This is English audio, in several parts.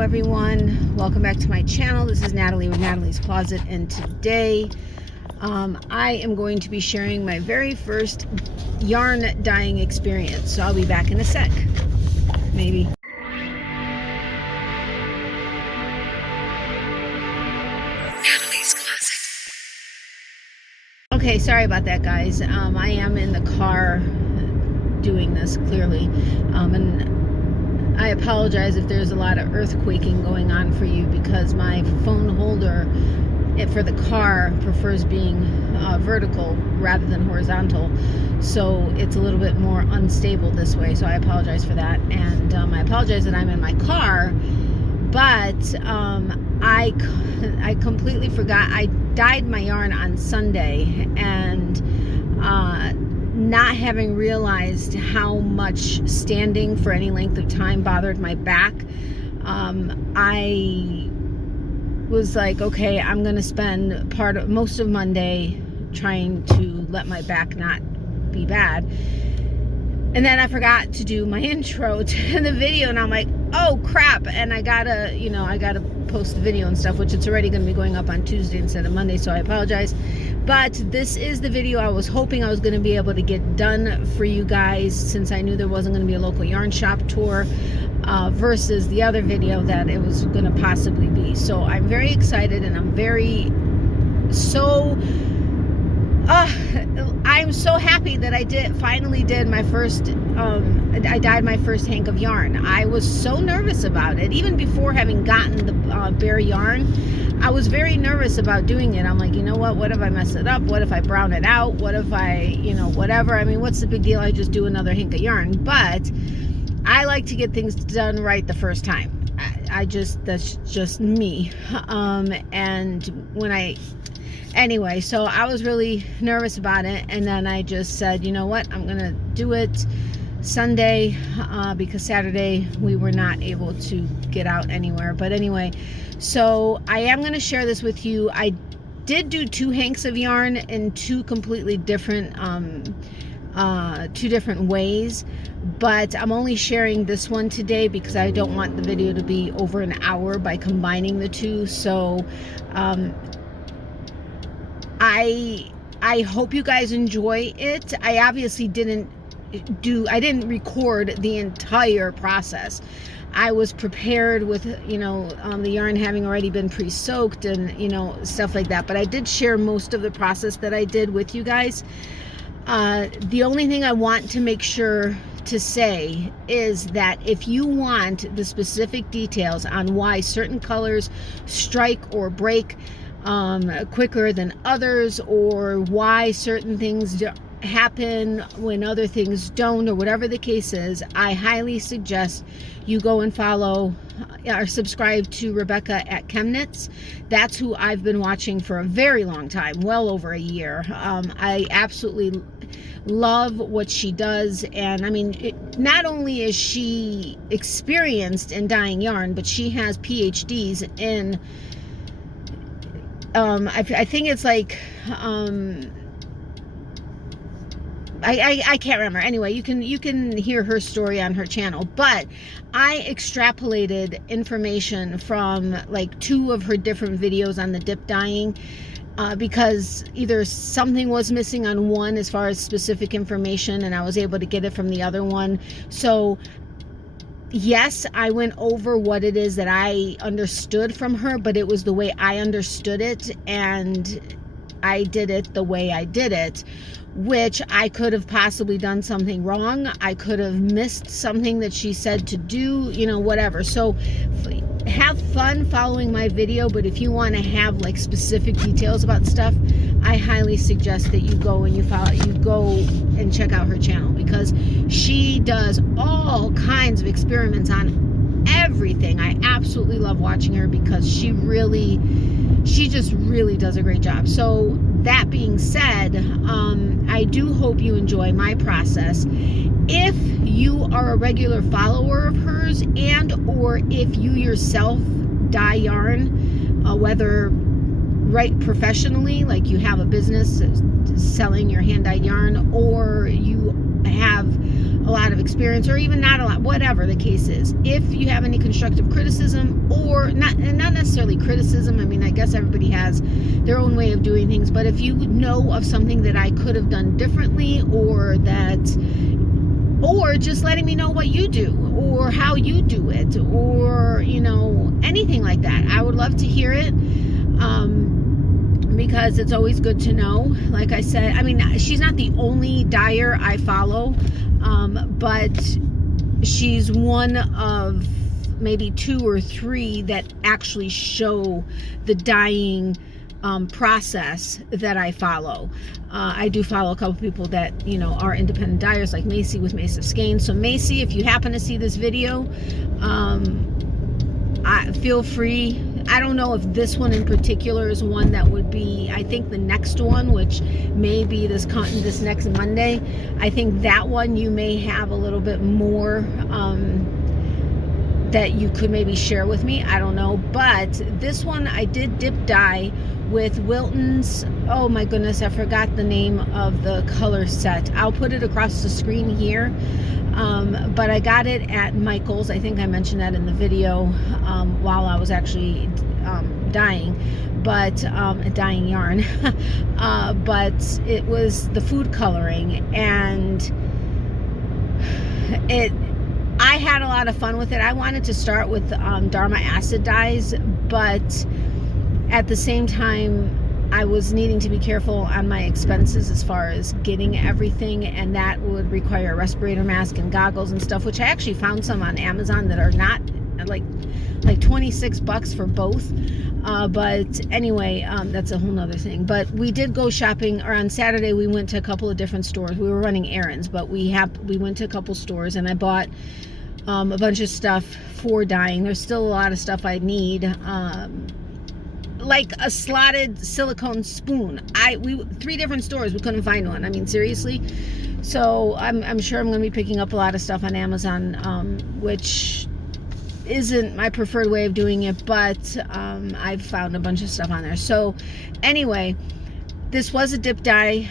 everyone, welcome back to my channel. This is Natalie with Natalie's Closet, and today I am going to be sharing my very first yarn dyeing experience. So I'll be back in a sec, maybe. Natalie's Closet. Okay, sorry about that, guys. I am in the car doing this, clearly, and I apologize if there's a lot of earthquaking going on for you, because my phone holder for the car prefers being vertical rather than horizontal, so it's a little bit more unstable this way, so I apologize for that. And I apologize that I'm in my car, but I completely forgot. I dyed my yarn on Sunday, and not having realized how much standing for any length of time bothered my back, I was like, okay, I'm gonna spend most of Monday trying to let my back not be bad. And then I forgot to do my intro to the video, and I'm like, oh crap, and I gotta post the video and stuff, which it's already gonna be going up on Tuesday instead of Monday, so I apologize. But this is the video I was hoping I was going to be able to get done for you guys, since I knew there wasn't going to be a local yarn shop tour, versus the other video that it was going to possibly be. So I'm very excited, and I'm so happy that I finally did my first, I dyed my first hank of yarn. I was so nervous about it. Even before having gotten the bare yarn, I was very nervous about doing it. I'm like, you know what if I mess it up? What if I brown it out? What if I, whatever. I mean, what's the big deal? I just do another hank of yarn. But I like to get things done right the first time. That's just me. Anyway, so I was really nervous about it, and then I just said, you know what, I'm gonna do it Sunday, because Saturday we were not able to get out anywhere. But anyway, so I am going to share this with you. I did do 2 hanks of yarn in 2 completely different 2 different ways, but I'm only sharing this one today because I don't want the video to be over an hour by combining the 2. So I hope you guys enjoy it. I obviously didn't record the entire process. I was prepared with, the yarn having already been pre-soaked and, stuff like that. But I did share most of the process that I did with you guys. The only thing I want to make sure to say is that if you want the specific details on why certain colors strike or break quicker than others, or why certain things happen when other things don't, or whatever the case is, I highly suggest you go and follow or subscribe to Rebecca at Chemnitz. That's who I've been watching for a very long time, well over a year. I absolutely love what she does, and I mean, not only is she experienced in dyeing yarn, but she has PhDs in I think it's like I can't remember. Anyway, you can hear her story on her channel, but I extrapolated information from like 2 of her different videos on the dip dyeing, because either something was missing on one as far as specific information, and I was able to get it from the other one. So yes, I went over what it is that I understood from her, but it was the way I understood it, and I did it the way I did it, which I could have possibly done something wrong. I could have missed something that she said to do, whatever. So have fun following my video, but if you want to have like specific details about stuff, I highly suggest that you go and check out her channel, because she does all kinds of experiments on everything. I absolutely love watching her, because she just really does a great job. So that being said, I do hope you enjoy my process. If you are a regular follower of hers, and or if you yourself dye yarn, whether right professionally, like you have a business selling your hand-dyed yarn, or you have a lot of experience, or even not a lot, whatever the case is. If you have any constructive criticism, or not necessarily criticism, I mean, I guess everybody has their own way of doing things, but if you know of something that I could have done differently, or just letting me know what you do or how you do it, or anything like that, I would love to hear it, because it's always good to know. Like I said, I mean, she's not the only dyer I follow, but she's one of maybe 2 or 3 that actually show the dyeing process that I follow. I do follow a couple people that are independent dyers, like Macy with Mace of Skeins. So Macy, if you happen to see this video, feel free. I don't know if this one in particular is one that would be, I think the next one, which may be this next Monday, I think that one you may have a little bit more that you could maybe share with me. I don't know. But this one I did dip dye with Wiltons. Oh my goodness, I forgot the name of the color set. I'll put it across the screen here. But I got it at Michael's. I think I mentioned that in the video while I was actually dyeing, but dyeing yarn. But it was the food coloring, and I had a lot of fun with it. I wanted to start with Dharma acid dyes, but at the same time, I was needing to be careful on my expenses as far as getting everything, and that would require a respirator mask and goggles and stuff, which I actually found some on Amazon that are not like $26 for both. But anyway, that's a whole nother thing. But we did go shopping, or on Saturday we went to a couple of different stores. We were running errands, but we went to a couple stores, and I bought a bunch of stuff for dyeing. There's still a lot of stuff I need. Like a slotted silicone spoon. 3 different stores, we couldn't find one. I mean, seriously. So I'm sure I'm going to be picking up a lot of stuff on Amazon, which isn't my preferred way of doing it, but I've found a bunch of stuff on there. So anyway, this was a dip dye,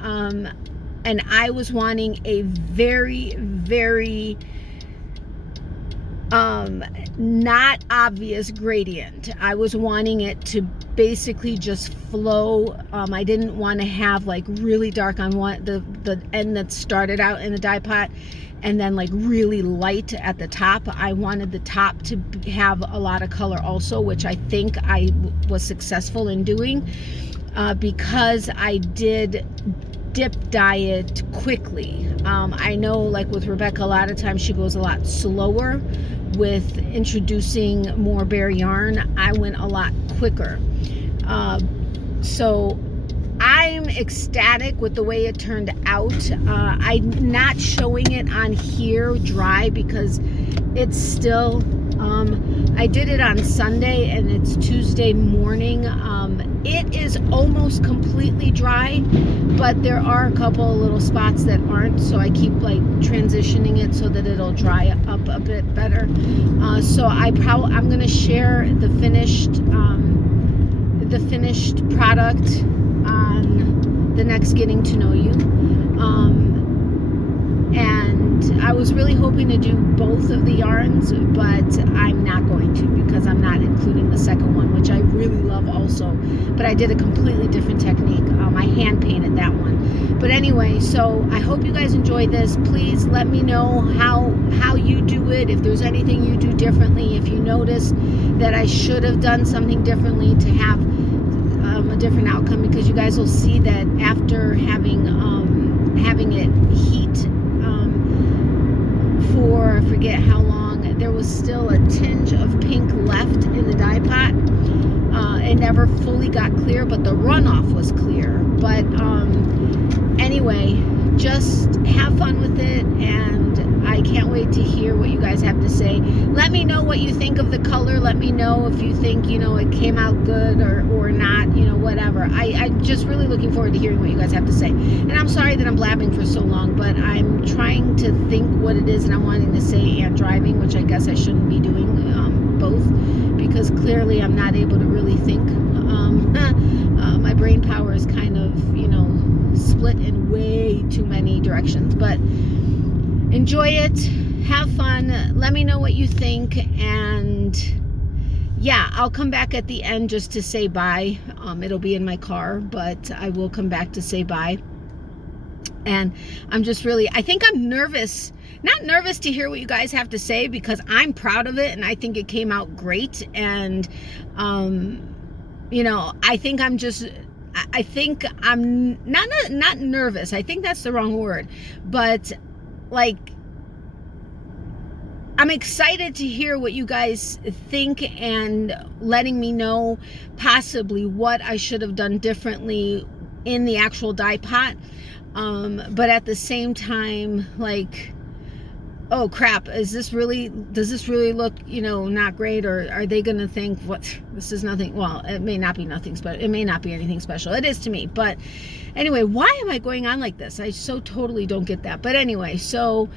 and I was wanting a very, very not obvious gradient. I was wanting it to basically just flow. I didn't want to have like really dark on the end that started out in the dye pot, and then like really light at the top. I wanted the top to have a lot of color also, which I think I was successful in doing, because I did dip dye it quickly. I know, like with Rebecca, a lot of times she goes a lot slower with introducing more bare yarn. I went a lot quicker. So I'm ecstatic with the way it turned out. I'm not showing it on here dry because it's still, I did it on Sunday and it's Tuesday morning. It is almost completely dry, but there are a couple of little spots that aren't, so I keep like transitioning it so that it'll dry up a bit better. So I'm going to share the finished product on the next Getting to Know You. And I was really hoping to do both of the yarns, but I'm not going to, because I'm not including the second one, which I really love also. But I did a completely different technique. I hand painted that one. But anyway, so I hope you guys enjoy this. Please let me know how you do it, if there's anything you do differently, if you notice that I should have done something differently to have a different outcome, because you guys will see that after having it heat for I forget how long, there was still a tinge of pink left in the dye pot. It never fully got clear, but the runoff was clear. But anyway, just have fun with it, and I can't wait to hear what you guys have to say. Let me know what you think of the color. Let me know if you think, it came out good or not, whatever. I'm just really looking forward to hearing what you guys have to say. And I'm sorry that I'm blabbing for so long, but I'm trying to think what it is, and I'm wanting to say and driving, which I guess I shouldn't be doing both, because clearly I'm not able to really think. My brain power is kind of, split in way too many directions. But enjoy it, have fun, let me know what you think, and yeah, I'll come back at the end just to say bye. It'll be in my car, but I will come back to say bye. And I'm just really, I think I'm nervous, not nervous to hear what you guys have to say, because I'm proud of it and I think it came out great. And, you know, I think I'm not nervous. I think that's the wrong word, but like, I'm excited to hear what you guys think and letting me know possibly what I should have done differently in the actual dye pot. But at the same time, like, oh crap, does this really look, you know, not great? Or are they going to think, what, this is nothing? Well, it may not be nothing special. It may not be anything special. It is to me. But anyway, why am I going on like this? I so totally don't get that. But anyway, so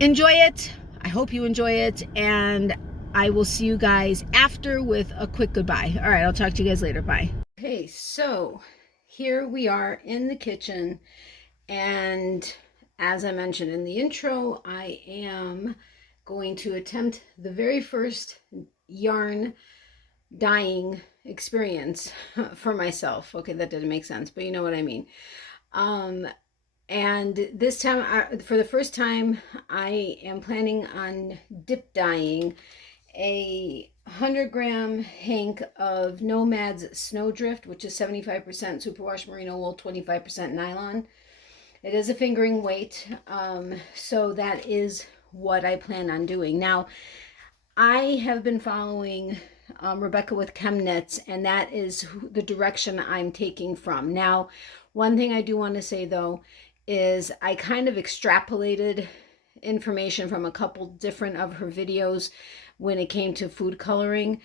enjoy it. I hope you enjoy it, and I will see you guys after with a quick goodbye. All right, I'll talk to you guys later. Bye. Okay, so here we are in the kitchen, and as I mentioned in the intro, I am going to attempt the very first yarn dyeing experience for myself. Okay, that didn't make sense, but you know what I mean. And this time, for the first time, I am planning on dip dyeing a 100-gram hank of Nomad's Snowdrift, which is 75% superwash merino wool, 25% nylon. It is a fingering weight, so that is what I plan on doing. Now, I have been following Rebecca with ChemKnits, and that is the direction I'm taking from. Now, one thing I do want to say, though, is I kind of extrapolated information from a couple different of her videos when it came to food coloring.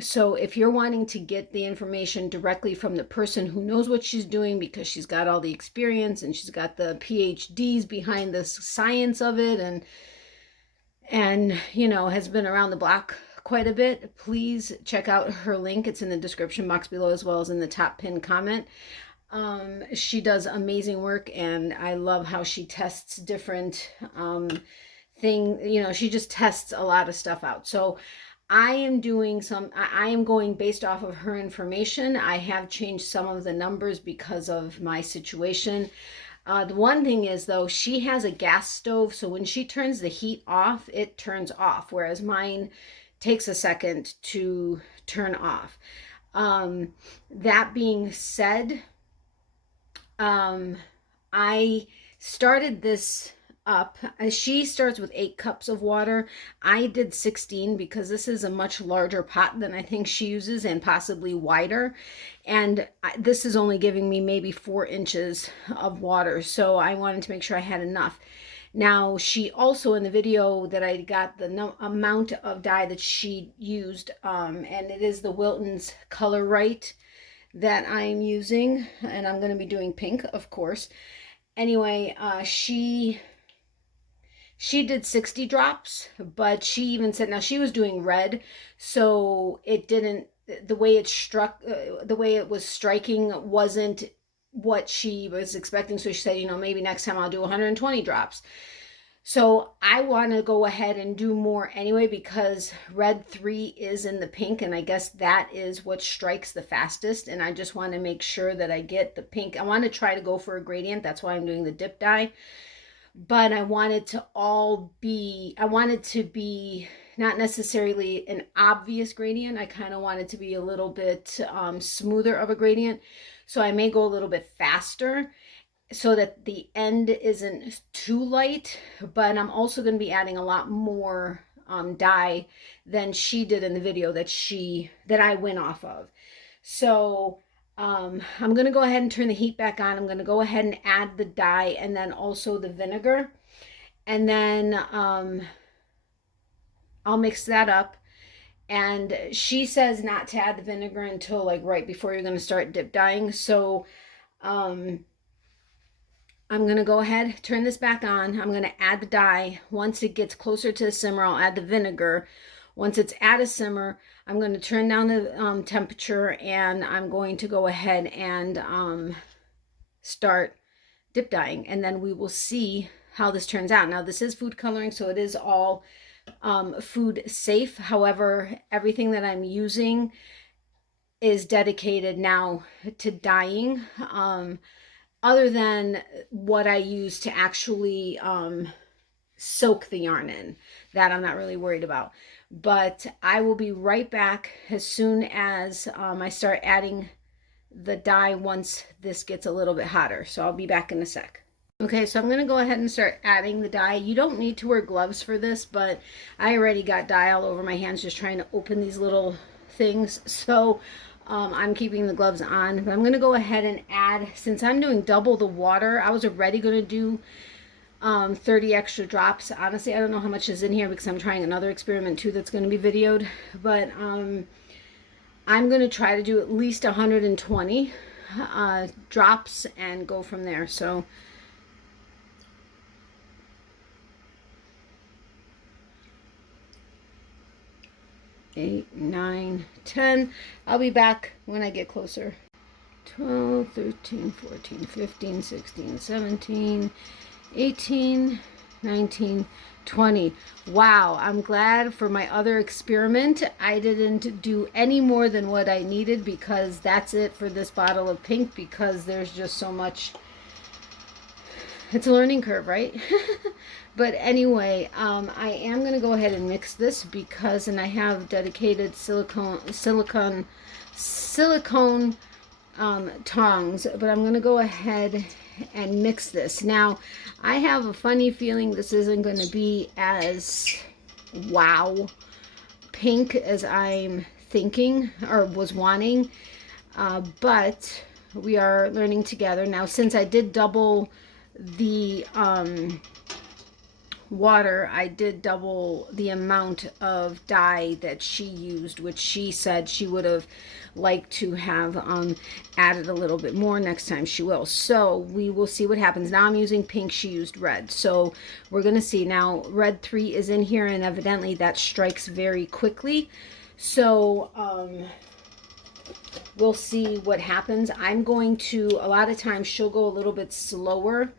So if you're wanting to get the information directly from the person who knows what she's doing, because she's got all the experience and she's got the PhDs behind the science of it, and you know, has been around the block quite a bit, please check out her link. It's in the description box below, as well as in the top pinned comment. She does amazing work, and I love how she tests different you know, she just tests a lot of stuff out. So I am going based off of her information. I have changed some of the numbers because of my situation. The one thing is, though, she has a gas stove, so when she turns the heat off, it turns off, whereas mine takes a second to turn off. That being said, I started this up. She starts with 8 cups of water. I did 16 because this is a much larger pot than I think she uses, and possibly wider. And this is only giving me maybe 4 inches of water. So I wanted to make sure I had enough. Now, she also, in the video that I got the amount of dye that she used, and it is the Wiltons Color Right that I'm using, and I'm going to be doing pink, of course. Anyway, she did 60 drops, but she even said, now she was doing red, so it didn't, the way it struck, the way it was striking wasn't what she was expecting. So she said, you know, maybe next time I'll do 120 drops. So I want to go ahead and do more anyway, because red 3 is in the pink, and I guess that is what strikes the fastest. And I just want to make sure that I get the pink. I want to try to go for a gradient. That's why I'm doing the dip dye. But I want it to be not necessarily an obvious gradient. I kind of want it to be a little bit smoother of a gradient. So I may go a little bit faster, so that the end isn't too light, but I'm also going to be adding a lot more dye than she did in the video that I went off of. So I'm going to go ahead and turn the heat back on. I'm going to go ahead and add the dye, and then also the vinegar, and then I'll mix that up. And she says not to add the vinegar until like right before you're going to start dip dyeing. So I'm going to go ahead, turn this back on. I'm going to add the dye. Once it gets closer to the simmer, I'll add the vinegar. Once it's at a simmer, I'm going to turn down the temperature, and I'm going to go ahead and start dip dyeing. And then we will see how this turns out. Now this is food coloring, so it is all food safe. However, everything that I'm using is dedicated now to dyeing, other than what I use to actually soak the yarn in. That I'm not really worried about. But I will be right back as soon as I start adding the dye once this gets a little bit hotter. So I'll be back in a sec. Okay, so I'm going to go ahead and start adding the dye. You don't need to wear gloves for this, but I already got dye all over my hands just trying to open these little things. So I'm keeping the gloves on. But I'm going to go ahead and add, since I'm doing double the water, I was already going to do 30 extra drops. Honestly, I don't know how much is in here because I'm trying another experiment too that's going to be videoed. But I'm going to try to do at least 120 drops and go from there. So 8, 9, 10. I'll be back when I get closer. 12, 13, 14, 15, 16, 17, 18, 19, 20. Wow, I'm glad for my other experiment I didn't do any more than what I needed, because that's it for this bottle of pink, because there's just so much. It's a learning curve, right? But anyway, I am going to go ahead and mix this because, and I have dedicated silicone tongs, but I'm going to go ahead and mix this. Now, I have a funny feeling this isn't going to be as wow pink as I'm thinking or was wanting, but we are learning together. Now, since I did double the water, I did double the amount of dye that she used, which she said she would have liked to have added a little bit more. Next time she will. So we will see what happens. Now I'm using pink, she used red, so we're gonna see. Now red 3 is in here, and evidently that strikes very quickly, so we'll see what happens. I'm going to, a lot of times she'll go a little bit slower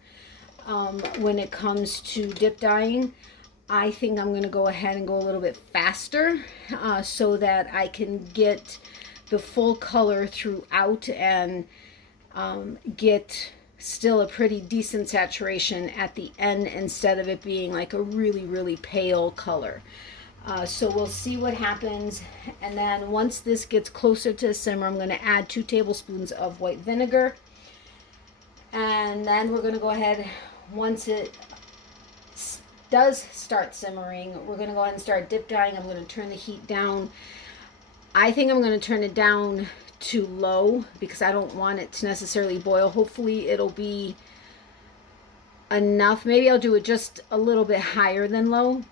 when it comes to dip dyeing. I think I'm going to go ahead and go a little bit faster so that I can get the full color throughout and get still a pretty decent saturation at the end, instead of it being like a really, really pale color. So we'll see what happens. And then once this gets closer to the simmer, I'm going to add 2 tablespoons of white vinegar. And then we're going to go ahead, once it does start simmering, we're going to go ahead and start dip dyeing. I'm going to turn the heat down. I think I'm going to turn it down to low because I don't want it to necessarily boil. Hopefully it'll be enough. Maybe I'll do it just a little bit higher than low.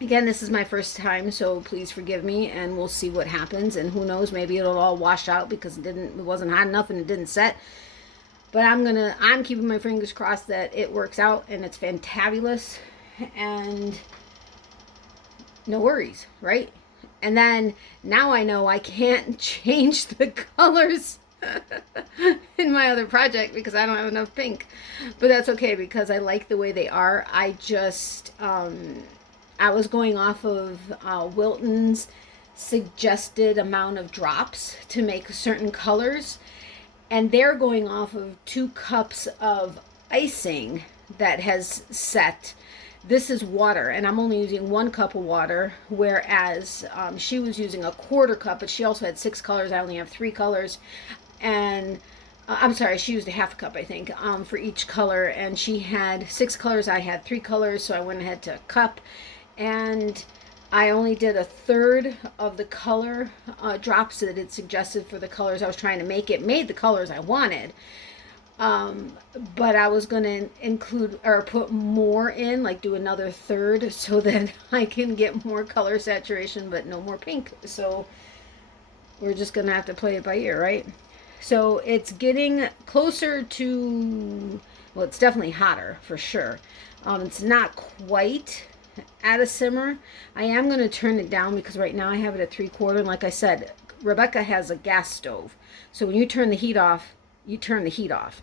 Again, this is my first time, so please forgive me, and we'll see what happens. And who knows, maybe it'll all wash out because it wasn't hot enough and it didn't set. But I'm keeping my fingers crossed that it works out and it's fantabulous, and no worries, right? And then now I know I can't change the colors in my other project because I don't have enough pink. But that's okay because I like the way they are. I just, I was going off of Wilton's suggested amount of drops to make certain colors. And they're going off of 2 cups of icing that has set. This is water, and I'm only using 1 cup of water, whereas she was using a 1/4 cup, but she also had 6 colors. I only have 3 colors. And I'm sorry, she used a 1/2 cup, I think, for each color. And she had 6 colors, I had 3 colors, so I went ahead to a cup. And I only did 1/3 of the color drops that it suggested for the colors I was trying to make. It made the colors I wanted, but I was going to include or put more in, like do another 1/3 so that I can get more color saturation but no more pink. So we're just going to have to play it by ear, right? So it's getting closer to, well, it's definitely hotter for sure. It's not quite at a simmer. I am going to turn it down because right now I have it at 3/4, and like I said, Rebecca has a gas stove, so when you turn the heat off, you turn the heat off.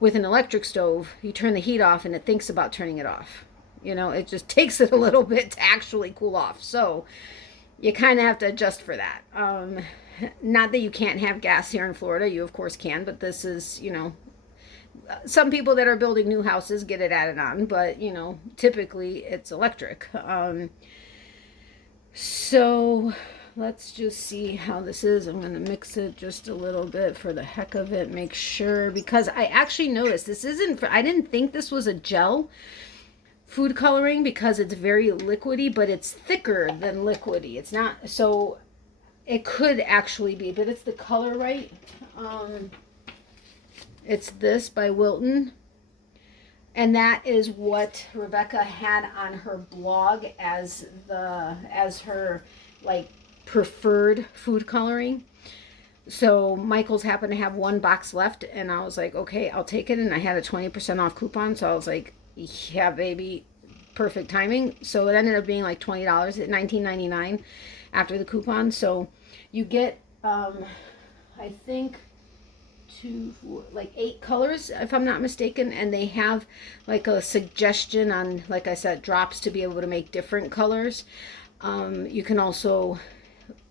With an electric stove, you turn the heat off and it thinks about turning it off. You know, it just takes it a little bit to actually cool off. So you kind of have to adjust for that. Not that you can't have gas here in Florida. You, of course, can. But this is, you know, some people that are building new houses get it added on. But, you know, typically it's electric. So let's just see how this is. I'm going to mix it just a little bit for the heck of it. Make sure, because I actually noticed this isn't, I didn't think this was a gel food coloring because it's very liquidy, but it's thicker than liquidy. It's not, so it could actually be, but it's the color right. It's this by Wilton. And that is what Rebecca had on her blog as her like preferred food coloring. So Michael's happened to have one box left, and I was like, okay, I'll take it. And I had a 20% off coupon, so I was like, yeah, baby, perfect timing. So it ended up being like $20 at $19.99 after the coupon. So you get, I think, like 8 colors, if I'm not mistaken, and they have like a suggestion on, like I said, drops to be able to make different colors. You can also,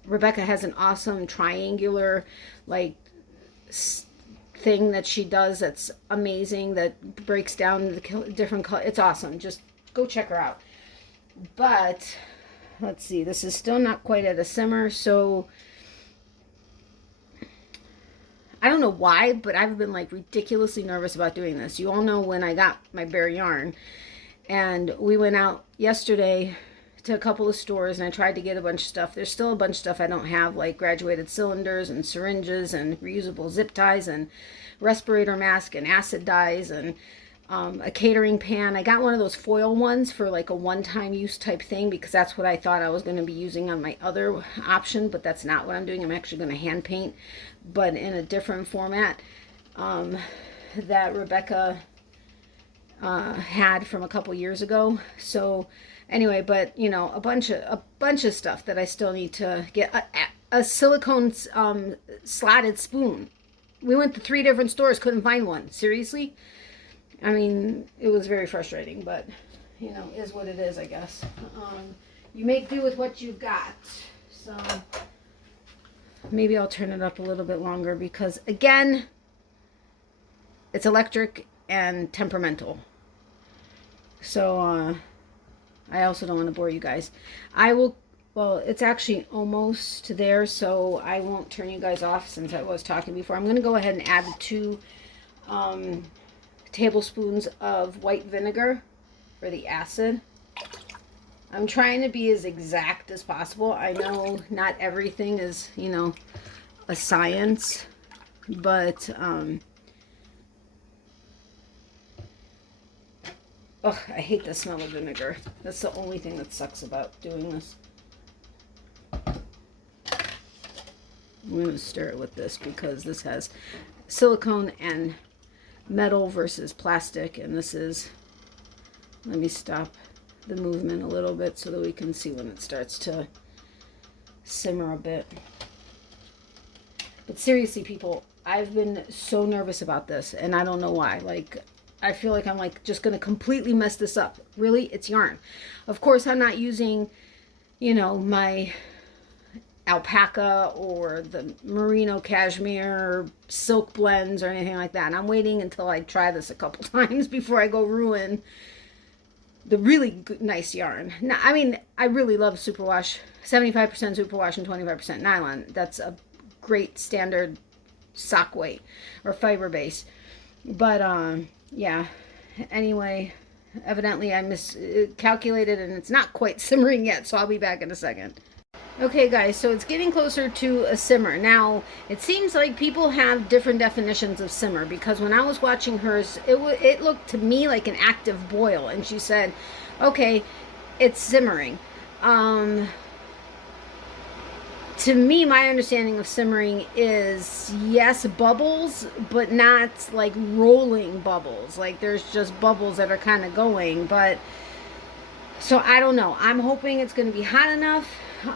Rebecca has an awesome triangular like thing that she does that's amazing, that breaks down the different colors. It's awesome. Just go check her out. But let's see, this is still not quite at a simmer, so I don't know why, but I've been like ridiculously nervous about doing this. You all know when I got my bare yarn, and we went out yesterday to a couple of stores and I tried to get a bunch of stuff. There's still a bunch of stuff I don't have, like graduated cylinders and syringes and reusable zip ties and respirator mask and acid dyes and a catering pan. I got one of those foil ones for like a one-time use type thing because that's what I thought I was going to be using on my other option, but that's not what I'm doing. I'm actually going to hand paint, but in a different format that Rebecca had from a couple years ago. So anyway, but you know, a bunch of stuff that I still need to get. A silicone slotted spoon. We went to 3 different stores, couldn't find one. Seriously? I mean, it was very frustrating, but you know, is what it is, I guess. You make do with what you've got. So maybe I'll turn it up a little bit longer because, again, it's electric and temperamental. So I also don't want to bore you guys. I will, well, it's actually almost there, so I won't turn you guys off since I was talking before. I'm going to go ahead and add the 2 tablespoons of white vinegar for the acid. I'm trying to be as exact as possible. I know not everything is, you know, a science, but ugh, I hate the smell of vinegar. That's the only thing that sucks about doing this. I'm going to stir it with this because this has silicone and metal versus plastic, and this is, let me stop the movement a little bit so that we can see when it starts to simmer a bit. But seriously, people, I've been so nervous about this, and I don't know why. Like, I feel like I'm like just going to completely mess this up. Really, it's yarn. Of course, I'm not using, you know, my alpaca or the merino cashmere or silk blends or anything like that. And I'm waiting until I try this a couple times before I go ruin the really good, nice yarn. Now, I mean, I really love superwash, 75% superwash and 25% nylon. That's a great standard sock weight or fiber base. But yeah, anyway, evidently I miscalculated and it's not quite simmering yet, so I'll be back in a second. Okay guys, so it's getting closer to a simmer. Now, it seems like people have different definitions of simmer, because when I was watching hers, it looked to me like an active boil, and she said, okay, it's simmering. To me, my understanding of simmering is, yes, bubbles, but not like rolling bubbles. Like there's just bubbles that are kind of going, but so I don't know. I'm hoping it's going to be hot enough.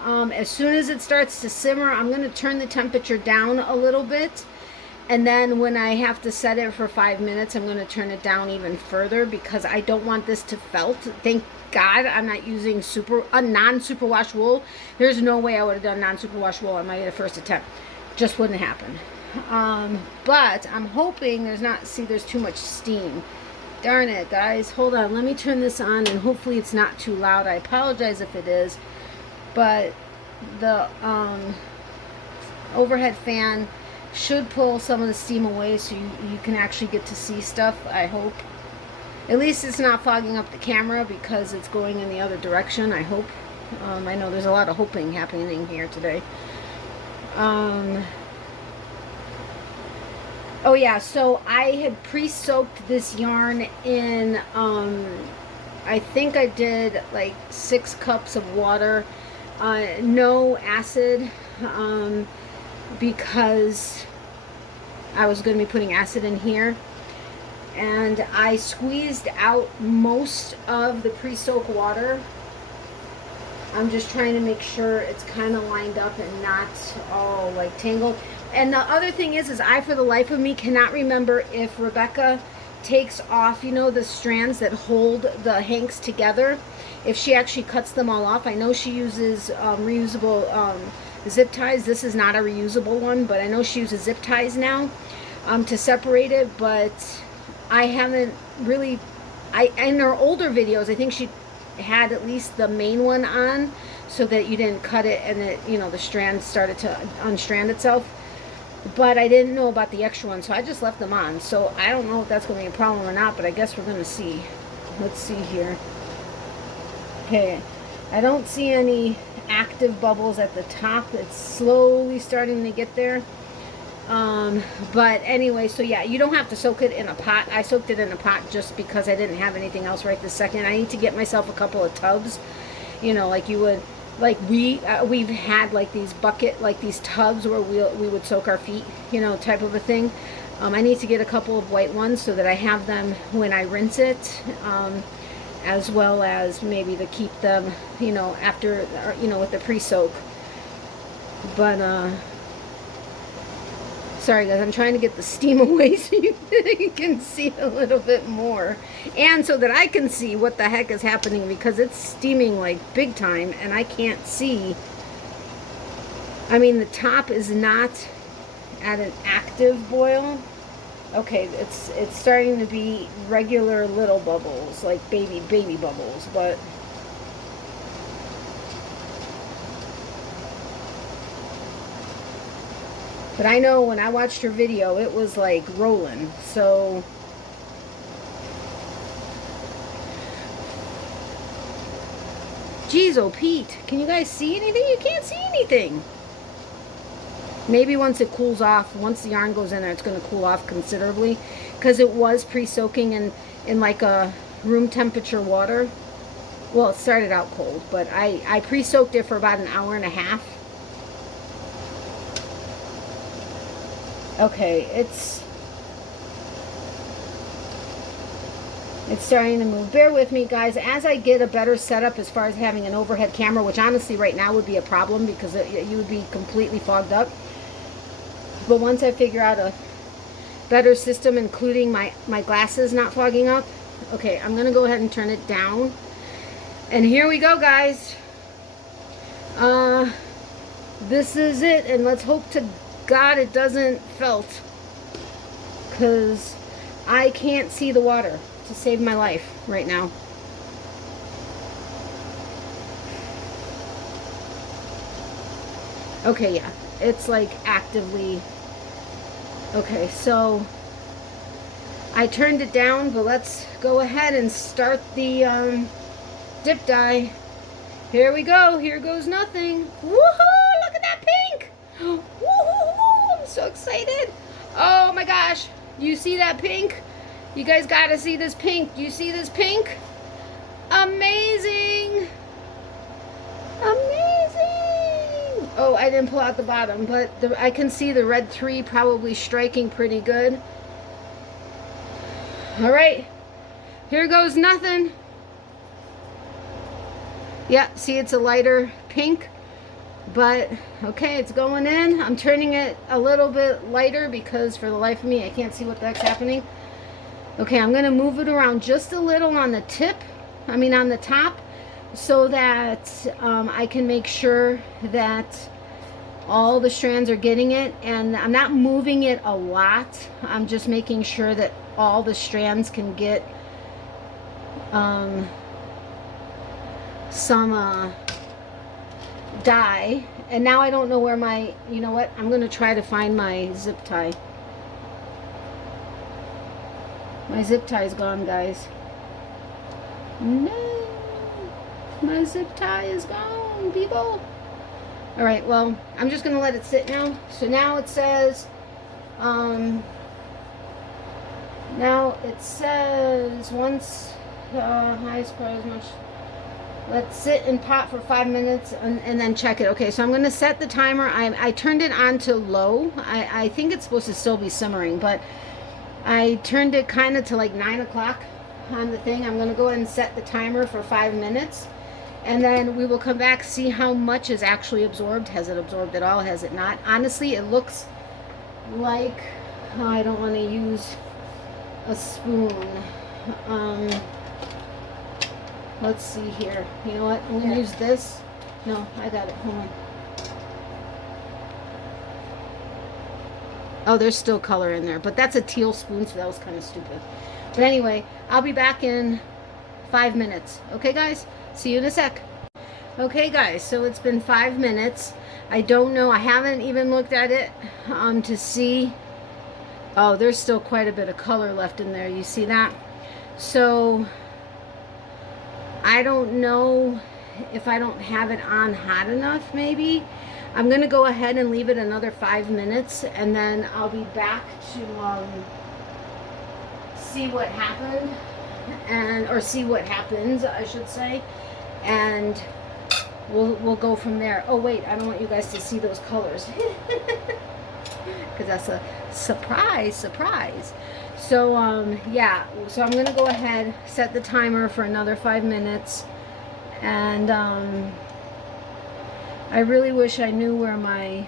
As soon as it starts to simmer, I'm going to turn the temperature down a little bit, And then when I have to set it for 5 minutes, I'm going to turn it down even further because I don't want this to felt. Thank God I'm not using non-superwash wool. There's no way I would have done non-superwash wool on my first attempt. Just wouldn't happen. But I'm hoping there's too much steam. Darn it, guys. Hold on. Let me turn this on, and hopefully it's not too loud. I apologize if it is. But the overhead fan should pull some of the steam away so you can actually get to see stuff, I hope. At least it's not fogging up the camera because it's going in the other direction, I hope. I know there's a lot of hoping happening here today. Oh yeah, so I had pre-soaked this yarn in, I think I did like 6 cups of water, no acid, because I was going to be putting acid in here. And I squeezed out most of the pre-soak water. I'm just trying to make sure it's kind of lined up and not all like tangled. And the other thing is I, for the life of me, cannot remember if Rebecca takes off, you know, the strands that hold the hanks together, if she actually cuts them all off. I know she uses reusable zip ties. This is not a reusable one, but I know she uses zip ties now to separate it. But I haven't really, in her older videos, I think she had at least the main one on so that you didn't cut it and it, you know, the strand started to unstrand itself. But I didn't know about the extra one, so I just left them on. So I don't know if that's going to be a problem or not, but I guess we're going to see. Let's see here. Okay, I don't see any active bubbles at the top. It's slowly starting to get there. But anyway, so yeah, you don't have to soak it in a pot. I soaked it in a pot just because I didn't have anything else right this second. I need to get myself a couple of tubs, you know, like you would, like we've had like these these tubs where we would soak our feet, you know, type of a thing. I need to get a couple of white ones so that I have them when I rinse it, as well as maybe to keep them, you know, after, you know, with the pre-soak. But sorry guys, I'm trying to get the steam away so you can see a little bit more. And so that I can see what the heck is happening, because it's steaming like big time and I can't see. I mean, the top is not at an active boil. Okay, it's starting to be regular little bubbles, like baby bubbles, but I know when I watched her video, it was like rolling. So geez, oh Pete, can you guys see anything? You can't see anything. Maybe once it cools off, once the yarn goes in there, it's going to cool off considerably, because it was pre-soaking in like a room temperature water. Well, it started out cold, but I pre-soaked it for about an hour and a half. Okay, it's starting to move. Bear with me, guys, as I get a better setup as far as having an overhead camera, which honestly right now would be a problem because you would be completely fogged up. But once I figure out a better system, including my glasses not fogging up. Okay, I'm going to go ahead and turn it down. And here we go, guys. This is it, and let's hope to God it doesn't felt, because I can't see the water to save my life right now. Okay, yeah, it's like actively. Okay, so I turned it down, but let's go ahead and start the dip dye. Here we go. Here goes nothing. Woohoo! Look at that pink. Woohoo! I'm so excited. Oh my gosh. You see that pink? You guys gotta see this pink. You see this pink? Amazing. Amazing. Oh, I didn't pull out the bottom, but I can see the red 3 probably striking pretty good. All right. Here goes nothing. Yeah, see, it's a lighter pink. But okay, it's going in. I'm turning it a little bit lighter because for the life of me I can't see what the heck's happening. Okay, I'm gonna move it around just a little on the tip, on the top, so that I can make sure that all the strands are getting it. And I'm not moving it a lot, I'm just making sure that all the strands can get some dye. And now I don't know where my, you know what, I'm gonna try to find my zip tie. My zip tie is gone, guys. No, my zip tie is gone, people. All right, well, I'm just gonna let it sit now. So now it says, once highest price much. Let's sit in pot for 5 minutes and then check it. Okay, so I'm gonna set the timer. I turned it on to low. I think it's supposed to still be simmering, but I turned it kind of to like 9 o'clock on the thing. I'm gonna go ahead and set the timer for 5 minutes, and then we will come back, see how much is actually absorbed. Has it absorbed at all? Has it not? Honestly, it looks like, oh, I don't want to use a spoon. Let's see here. You know what? I'm gonna use this. No, I got it. Hold on. Oh, there's still color in there, but that's a teal spoon, so that was kind of stupid. But anyway, I'll be back in 5 minutes. Okay, guys? See you in a sec. Okay, guys, so it's been 5 minutes. I don't know. I haven't even looked at it to see. Oh, there's still quite a bit of color left in there. You see that? So I don't know if I don't have it on hot enough, maybe. I'm going to go ahead and leave it another 5 minutes, and then I'll be back to see what happened, or see what happens, I should say, and we'll go from there. Oh, wait, I don't want you guys to see those colors because that's a surprise. So yeah, so I'm gonna go ahead, set the timer for another 5 minutes, and I really wish I knew where my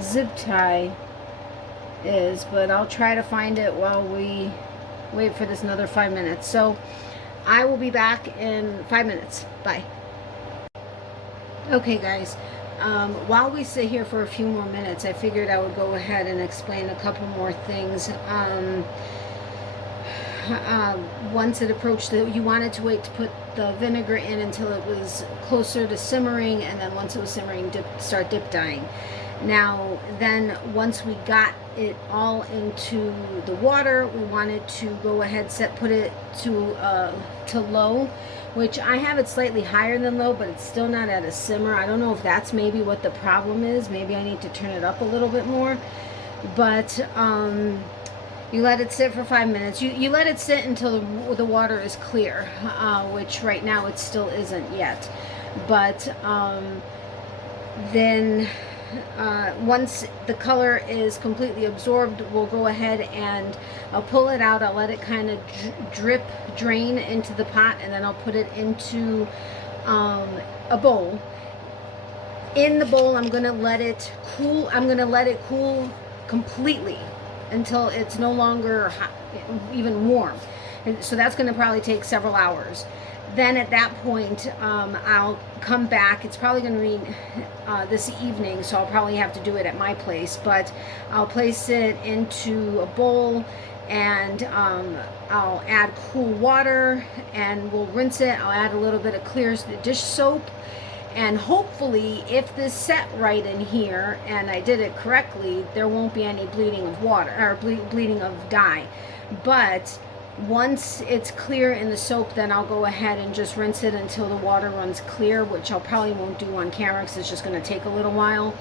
zip tie is, but I'll try to find it while we wait for this another 5 minutes. So I will be back in 5 minutes. Bye. Okay, guys. While we sit here for a few more minutes, I figured I would go ahead and explain a couple more things. Once it approached you wanted to wait to put the vinegar in until it was closer to simmering, and then once it was simmering, start dip dyeing. Now, then once we got it all into the water, we wanted to go ahead, put it to low, which I have it slightly higher than low, but it's still not at a simmer. I don't know if that's maybe what the problem is. Maybe I need to turn it up a little bit more. But you let it sit for 5 minutes. You let it sit until the water is clear, which right now it still isn't yet. But then once the color is completely absorbed, we'll go ahead and I'll pull it out. I'll let it kind of drain into the pot, and then I'll put it into a bowl. In the bowl, I'm going to let it cool. I'm going to let it cool completely until it's no longer hot, even warm. And so that's going to probably take several hours. Then at that point, I'll come back. It's probably going to be this evening, so I'll probably have to do it at my place. But I'll place it into a bowl, and I'll add cool water, and we'll rinse it. I'll add a little bit of clear dish soap, and hopefully, if this set right in here, and I did it correctly, there won't be any bleeding of water, or bleeding of dye. But once it's clear in the soap, then I'll go ahead and just rinse it until the water runs clear, which I probably won't do on camera because it's just going to take a little while.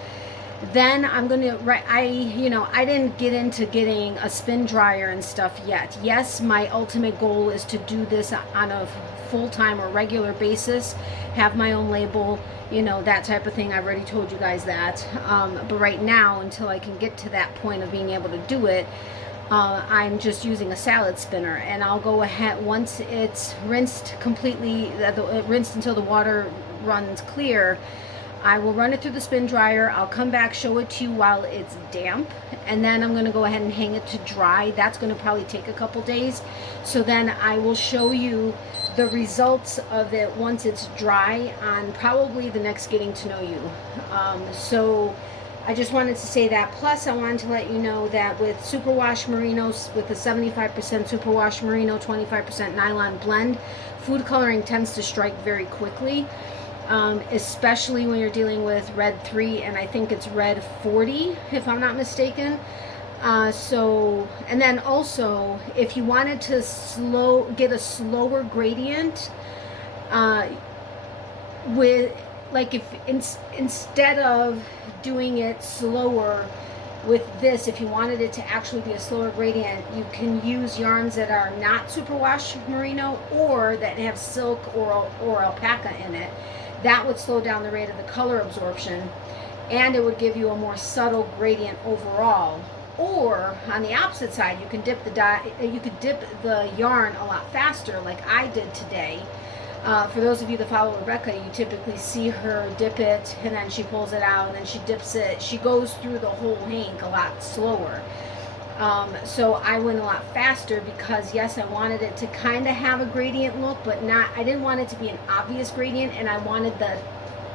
Then I'm going to, I didn't get into getting a spin dryer and stuff yet. Yes, my ultimate goal is to do this on a full-time or regular basis, have my own label, that type of thing. I've already told you guys that. But right now, until I can get to that point of being able to do it, I'm just using a salad spinner, and I'll go ahead once it's rinsed completely, rinsed until the water runs clear, I will run it through the spin dryer. I'll come back, show it to you while it's damp, and then I'm going to go ahead and hang it to dry. That's going to probably take a couple days. So then I will show you the results of it once it's dry on probably the next Getting to Know You. So I just wanted to say that. Plus, I wanted to let you know that with superwash merinos, with a 75% superwash merino, 25% nylon blend, food coloring tends to strike very quickly. Especially when you're dealing with red 3, and I think it's red 40 if I'm not mistaken. And then also if you wanted to get a slower gradient, with like if instead of doing it slower with this, if you wanted it to actually be a slower gradient, you can use yarns that are not superwash merino or that have silk or alpaca in it. That would slow down the rate of the color absorption, and it would give you a more subtle gradient overall. Or on the opposite side, you can dip the yarn a lot faster, like I did today. For those of you that follow Rebecca, you typically see her dip it, and then she pulls it out, and then she dips it. She goes through the whole hank a lot slower. So I went a lot faster because, yes, I wanted it to kind of have a gradient look, but I didn't want it to be an obvious gradient, and I wanted the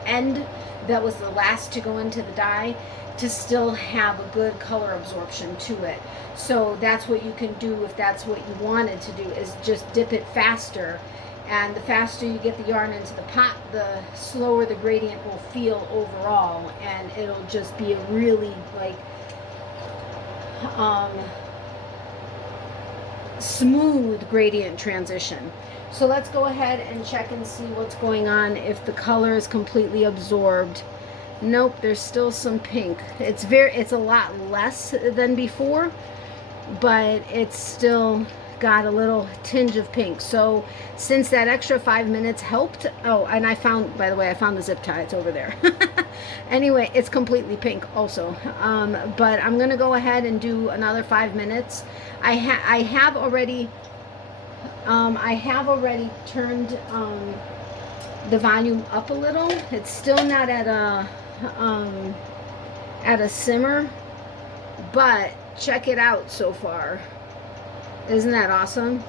end that was the last to go into the dye to still have a good color absorption to it. So that's what you can do if that's what you wanted to do, is just dip it faster. And the faster you get the yarn into the pot, the slower the gradient will feel overall, and it'll just be a really like smooth gradient transition. So let's go ahead and check and see what's going on, if the color is completely absorbed. Nope, there's still some pink. It's a lot less than before, but it's still got a little tinge of pink. So since that extra 5 minutes helped, oh, and I found, by the way, I found the zip tie, it's over there. Anyway, it's completely pink also. But I'm gonna go ahead and do another 5 minutes. I have already turned the volume up a little. It's still not at a simmer, but check it out so far. Isn't that awesome?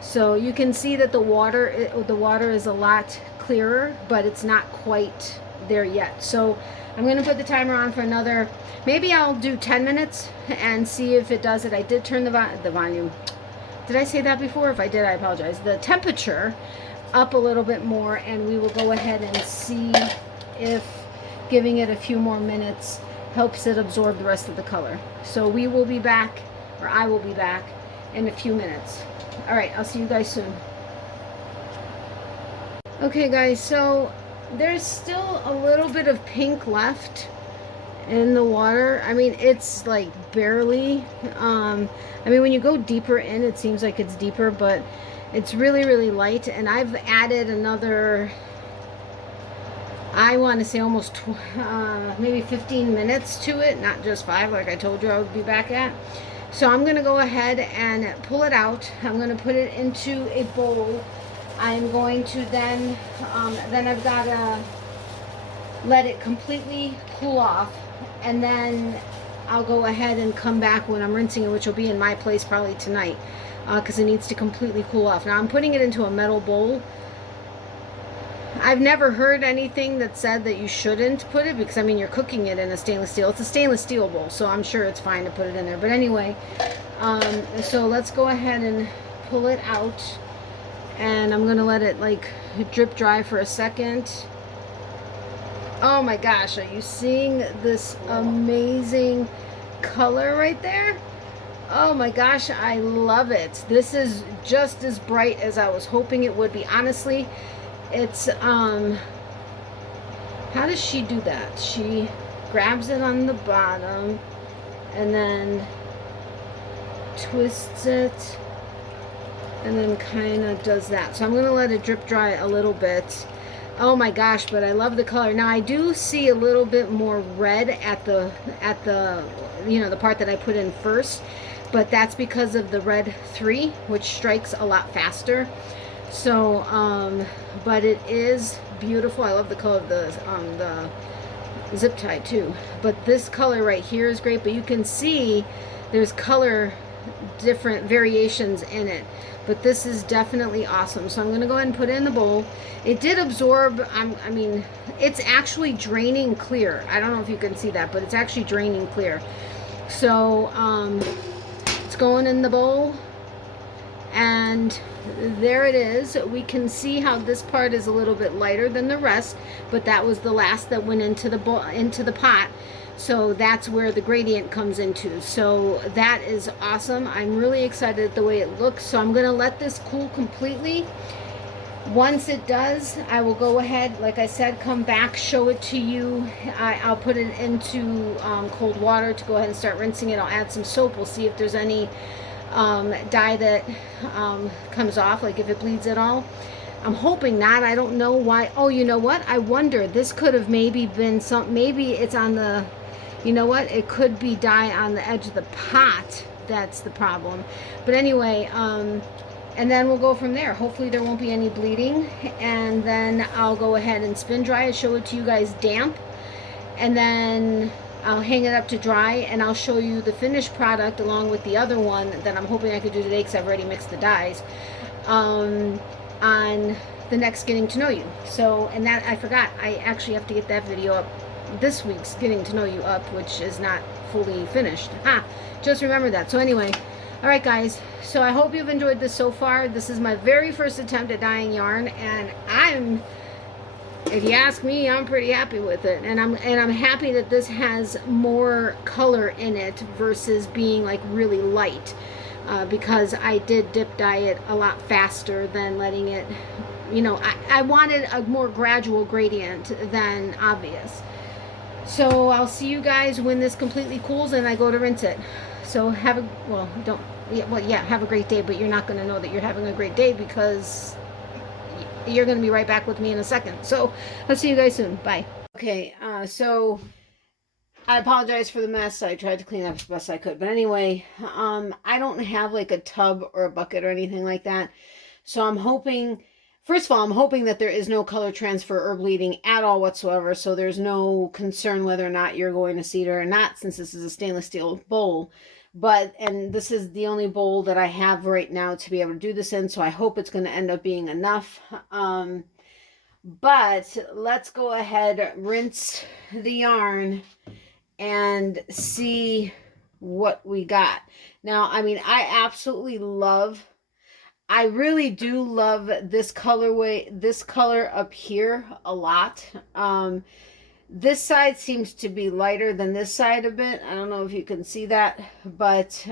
So you can see that the water is a lot clearer, but it's not quite there yet. So I'm going to put the timer on for another, maybe I'll do 10 minutes and see if it does it. I did turn the volume. Did I say that before? If I did, I apologize. The temperature up a little bit more, and we will go ahead and see if giving it a few more minutes helps it absorb the rest of the color. So we will be back, or I will be back in a few minutes. All right, I'll see you guys soon. Okay guys, so there's still a little bit of pink left in the water. I mean, it's like barely, I mean, when you go deeper in, it seems like it's deeper, but it's really, really light. And I've added another, I want to say almost maybe 15 minutes to it, not just 5 like I told you I would be back at. So I'm going to go ahead and pull it out. I'm going to put it into a bowl. I'm going to then I've got to let it completely cool off, and then I'll go ahead and come back when I'm rinsing it, which will be in my place probably tonight, because it needs to completely cool off. Now I'm putting it into a metal bowl. I've never heard anything that said that you shouldn't put it, because I mean, you're cooking it in a stainless steel. It's a stainless steel bowl, so I'm sure it's fine to put it in there. But anyway, so let's go ahead and pull it out, and I'm gonna let it like drip dry for a second. Oh my gosh, are you seeing this amazing color right there? Oh my gosh, I love it. This is just as bright as I was hoping it would be. Honestly, it's how does she do that? She grabs it on the bottom and then twists it and then kind of does that. So I'm going to let it drip dry a little bit. Oh my gosh, but I love the color. Now I do see a little bit more red at the you know, the part that I put in first, but that's because of the red 3, which strikes a lot faster. So but it is beautiful. I love the color of the zip tie too. But this color right here is great. But you can see there's color, different variations in it. But this is definitely awesome. So I'm going to go ahead and put it in the bowl. It did absorb, I mean, it's actually draining clear. I don't know if you can see that, but it's actually draining clear. So it's going in the bowl. And there it is. We can see how this part is a little bit lighter than the rest, but that was the last that went into the pot. So that's where the gradient comes into. So that is awesome. I'm really excited at the way it looks. So I'm going to let this cool completely. Once it does, I will go ahead, like I said, come back, show it to you. I'll put it into cold water to go ahead and start rinsing it. I'll add some soap. We'll see if there's any dye that comes off, like if it bleeds at all. I'm hoping not. I don't know why. Oh, you know what? I wonder, this could have maybe been maybe it's on the, you know what? It could be dye on the edge of the pot. That's the problem. But anyway, and then we'll go from there. Hopefully there won't be any bleeding. And then I'll go ahead and spin dry it, show it to you guys damp. And then I'll hang it up to dry, and I'll show you the finished product along with the other one that I'm hoping I could do today because I've already mixed the dyes, on the next Getting to Know You. So, and that, I forgot, I actually have to get that video up, this week's Getting to Know You up, which is not fully finished. Just remember that. So anyway, all right guys, so I hope you've enjoyed this so far. This is my very first attempt at dyeing yarn, and if you ask me, I'm pretty happy with it. And I'm happy that this has more color in it versus being like really light, because I did dip dye it a lot faster than letting it, you know, I wanted a more gradual gradient than obvious. So I'll see you guys when this completely cools and I go to rinse it. So have a, well, don't, yeah, have a great day, but you're not going to know that you're having a great day because you're going to be right back with me in a second. So I'll see you guys soon. Bye. Okay, so I apologize for the mess. I tried to clean up as best I could. But anyway, I don't have like a tub or a bucket or anything like that. So I'm hoping, first of all, I'm hoping that there is no color transfer or bleeding at all whatsoever. So there's no concern whether or not you're going to see it or not, since this is a stainless steel bowl. And this is the only bowl that I have right now to be able to do this in, so I hope it's going to end up being enough. But let's go ahead, rinse the yarn, and see what we got. Now, I mean, I really do love this colorway, this color up here a lot. This side seems to be lighter than this side a bit. I don't know if you can see that, but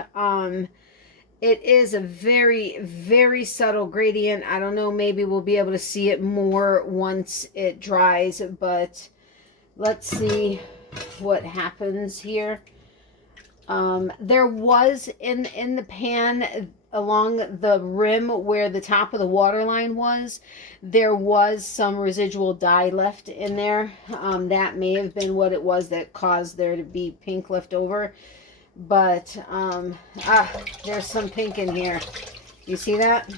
it is a very, very subtle gradient. I don't know, maybe we'll be able to see it more once it dries, but let's see what happens here. There was in the pan along the rim where the top of the water line was, there was some residual dye left in there. That may have been what it was that caused there to be pink left over. But there's some pink in here. You see that?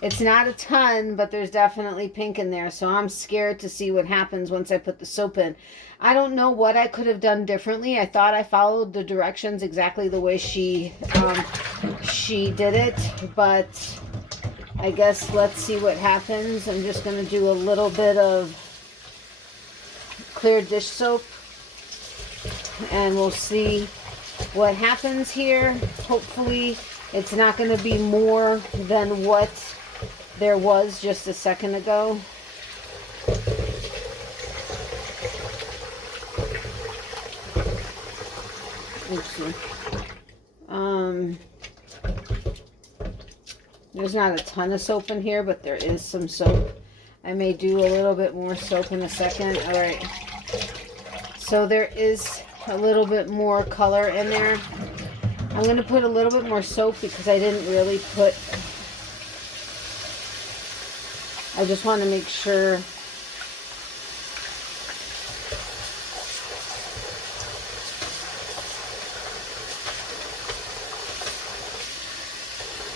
It's not a ton, but there's definitely pink in there. So I'm scared to see what happens once I put the soap in. I don't know what I could have done differently. I thought I followed the directions exactly the way she did it, but I guess let's see what happens. I'm just going to do a little bit of clear dish soap, and we'll see what happens here. Hopefully it's not going to be more than what there was just a second ago. Oopsie. There's not a ton of soap in here, but there is some soap. I may do a little bit more soap in a second. All right. So there is a little bit more color in there. I'm going to put a little bit more soap because I didn't really put... I just want to make sure...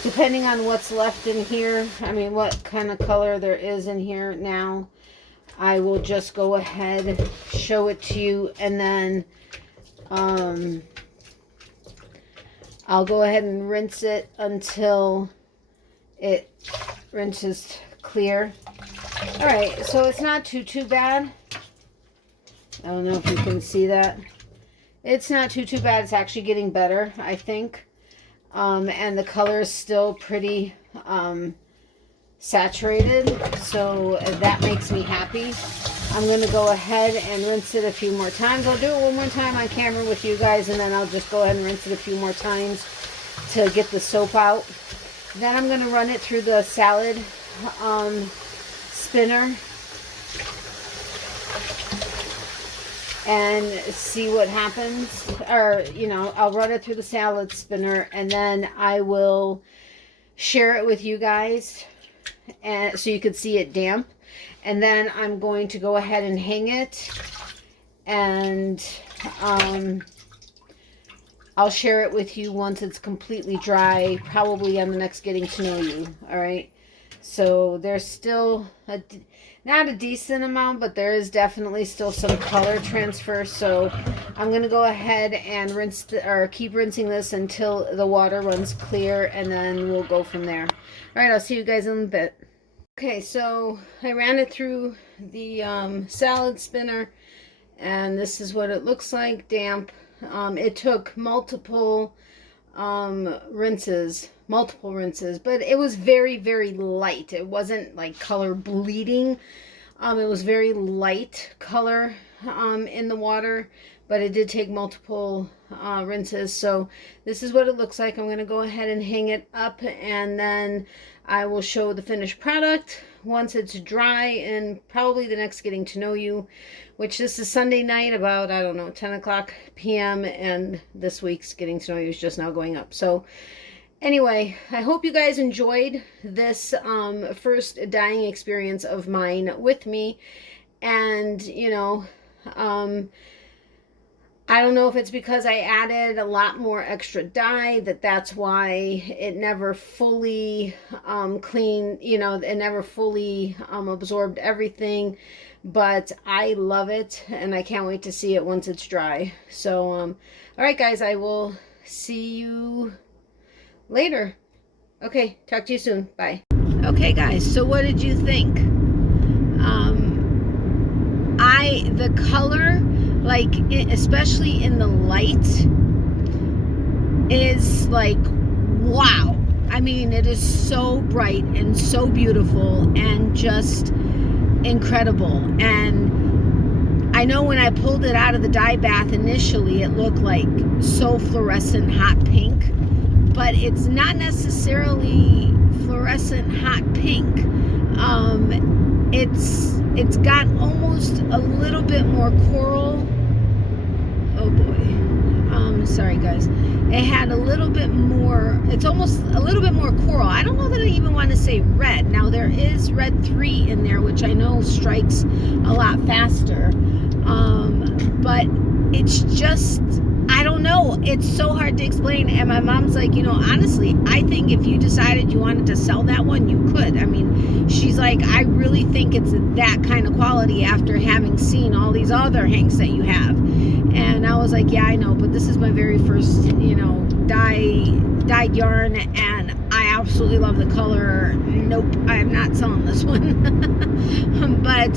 depending on what's left in here, I mean, what kind of color there is in here now, I will just go ahead, show it to you, and then I'll go ahead and rinse it until it rinses clear. All right, so it's not too bad. I don't know if you can see that. It's not too bad. It's actually getting better, I think. And the color is still pretty saturated, so that makes me happy. I'm going to go ahead and rinse it a few more times. I'll do it one more time on camera with you guys, and then I'll just go ahead and rinse it a few more times to get the soap out. Then I'm going to run it through the salad spinner and see what happens. Or, you know, I'll run it through the salad spinner, and then I will share it with you guys, and so you can see it damp. And then I'm going to go ahead and hang it, and I'll share it with you once it's completely dry, probably on the next Getting to Know You. All right, so there's still not a decent amount, but there is definitely still some color transfer. So I'm going to go ahead and keep rinsing this until the water runs clear, and then we'll go from there. All right, I'll see you guys in a bit. Okay, so I ran it through the salad spinner, and this is what it looks like, damp. It took multiple rinses, but it was very, very light. It wasn't like color bleeding. It was very light color in the water, but it did take multiple rinses. So this is what it looks like. I'm going to go ahead and hang it up, and then I will show the finished product once it's dry, and probably the next Getting to Know You, which this is Sunday night about, I don't know, 10 o'clock p.m. And this week's Getting to Know You is just now going up. So anyway, I hope you guys enjoyed this first dyeing experience of mine with me. And, you know, I don't know if it's because I added a lot more extra dye that's why it never fully cleaned, you know, it never fully absorbed everything, but I love it, and I can't wait to see it once it's dry. So, all right, guys, I will see you later. Okay, talk to you soon. Bye. Okay, guys, so what did you think? The color, like, especially in the light, is like, wow. I mean, it is so bright and so beautiful and just incredible. And I know when I pulled it out of the dye bath initially, it looked like so fluorescent hot pink, but it's not necessarily fluorescent hot pink. It's got almost a little bit more coral. Oh boy. Sorry guys. It had a little bit more, it's almost a little bit more coral. I don't know that I even want to say red. Now there is red 3 in there, which I know strikes a lot faster. But it's just, I don't know. It's so hard to explain. And my mom's like, you know, honestly, I think if you decided you wanted to sell that one, you could. I mean, she's like, I really think it's that kind of quality after having seen all these other hanks that you have. And I was like, yeah, I know, but this is my very first, you know, dyed yarn, and I absolutely love the color. Nope, I am not selling this one. But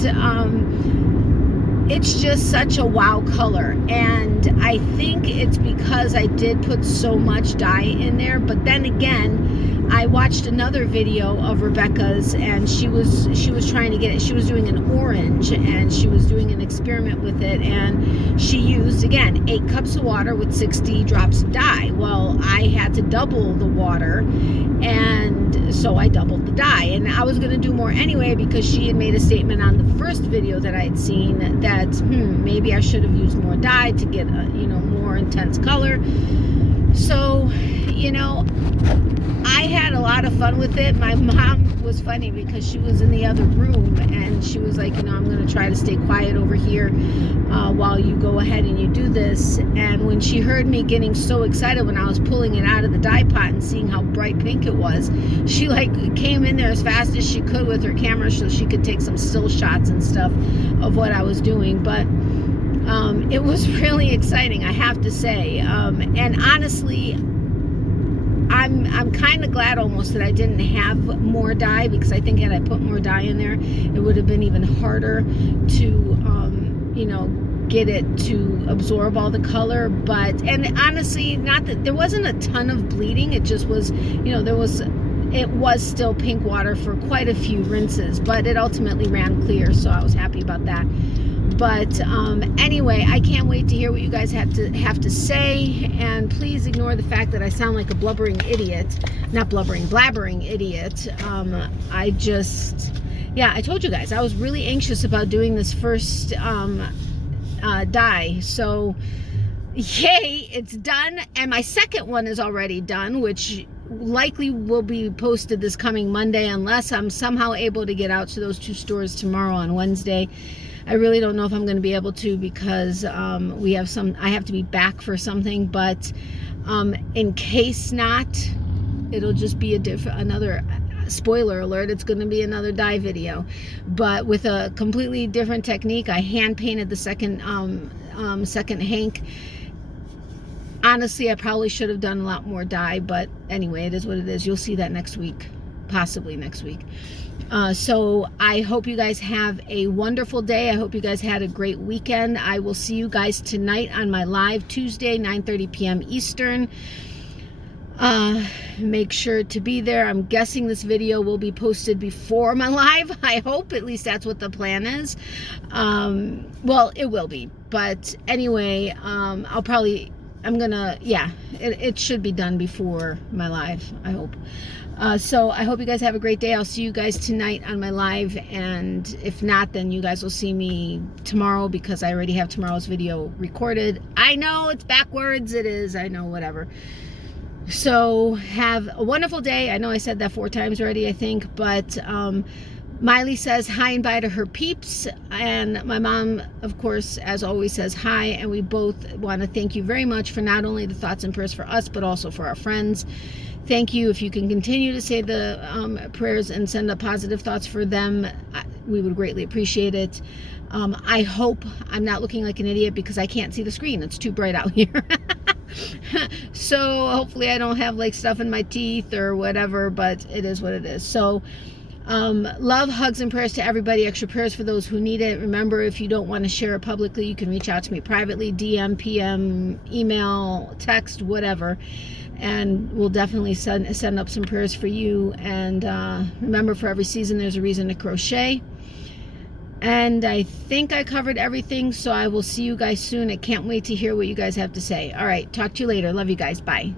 it's just such a wow color, and I think it's because I did put so much dye in there. But then again, I watched another video of Rebecca's, and she was trying to get it. She was doing an orange, and she was doing an experiment with it, and she used, again, 8 cups of water with 60 drops of dye. Well, I had to double the water, and so I doubled the dye, and I was going to do more anyway, because she had made a statement on the first video that I had seen that maybe I should have used more dye to get a, you know, more intense color. So, you know, I had a lot of fun with it. My mom was funny because she was in the other room and she was like, you know, I'm going to try to stay quiet over here while you go ahead and you do this. And when she heard me getting so excited when I was pulling it out of the dye pot and seeing how bright pink it was, she like came in there as fast as she could with her camera so she could take some still shots and stuff of what I was doing. But it was really exciting, I have to say. And honestly, I'm kind of glad almost that I didn't have more dye, because I think had I put more dye in there, it would have been even harder to, you know, get it to absorb all the color. But, and honestly, not that there wasn't a ton of bleeding. It just was, you know, it was still pink water for quite a few rinses, but it ultimately ran clear, so I was happy about that. But anyway, I can't wait to hear what you guys have to say, and please ignore the fact that I sound like a blubbering idiot. Not blubbering, blabbering idiot. I just, yeah, I told you guys, I was really anxious about doing this first dye. So, yay, it's done. And my second one is already done, which likely will be posted this coming Monday, unless I'm somehow able to get out to those 2 stores tomorrow on Wednesday. I really don't know if I'm going to be able to, because I have to be back for something, but in case not, it'll just be another spoiler alert, it's going to be another dye video, but with a completely different technique. I hand painted the second hank. Honestly, I probably should have done a lot more dye, but anyway, it is what it is. You'll see that next week, possibly next week. So I hope you guys have a wonderful day. I hope you guys had a great weekend. I will see you guys tonight on my live Tuesday, 9:30 p.m. Eastern. Make sure to be there. I'm guessing this video will be posted before my live. I hope, at least that's what the plan is. Well, it will be, but anyway, it should be done before my live, I hope. So I hope you guys have a great day. I'll see you guys tonight on my live, and if not, then you guys will see me tomorrow, because I already have tomorrow's video recorded. I know it's backwards, it is, I know, whatever. So have a wonderful day. I know I said that 4 times already, I think, but Miley says hi and bye to her peeps, and my mom, of course, as always, says hi, and we both want to thank you very much for not only the thoughts and prayers for us, but also for our friends. Thank you. If you can continue to say the prayers and send up positive thoughts for them, we would greatly appreciate it. I hope I'm not looking like an idiot, because I can't see the screen. It's too bright out here. So hopefully I don't have like stuff in my teeth or whatever, but it is what it is. So love, hugs, and prayers to everybody. Extra prayers for those who need it. Remember, if you don't want to share it publicly, you can reach out to me privately, DM, PM, email, text, whatever, and we'll definitely send up some prayers for you. And remember, for every season there's a reason to crochet. And I think I covered everything, so I will see you guys soon. I can't wait to hear what you guys have to say. All right, talk to you later. Love you guys. Bye.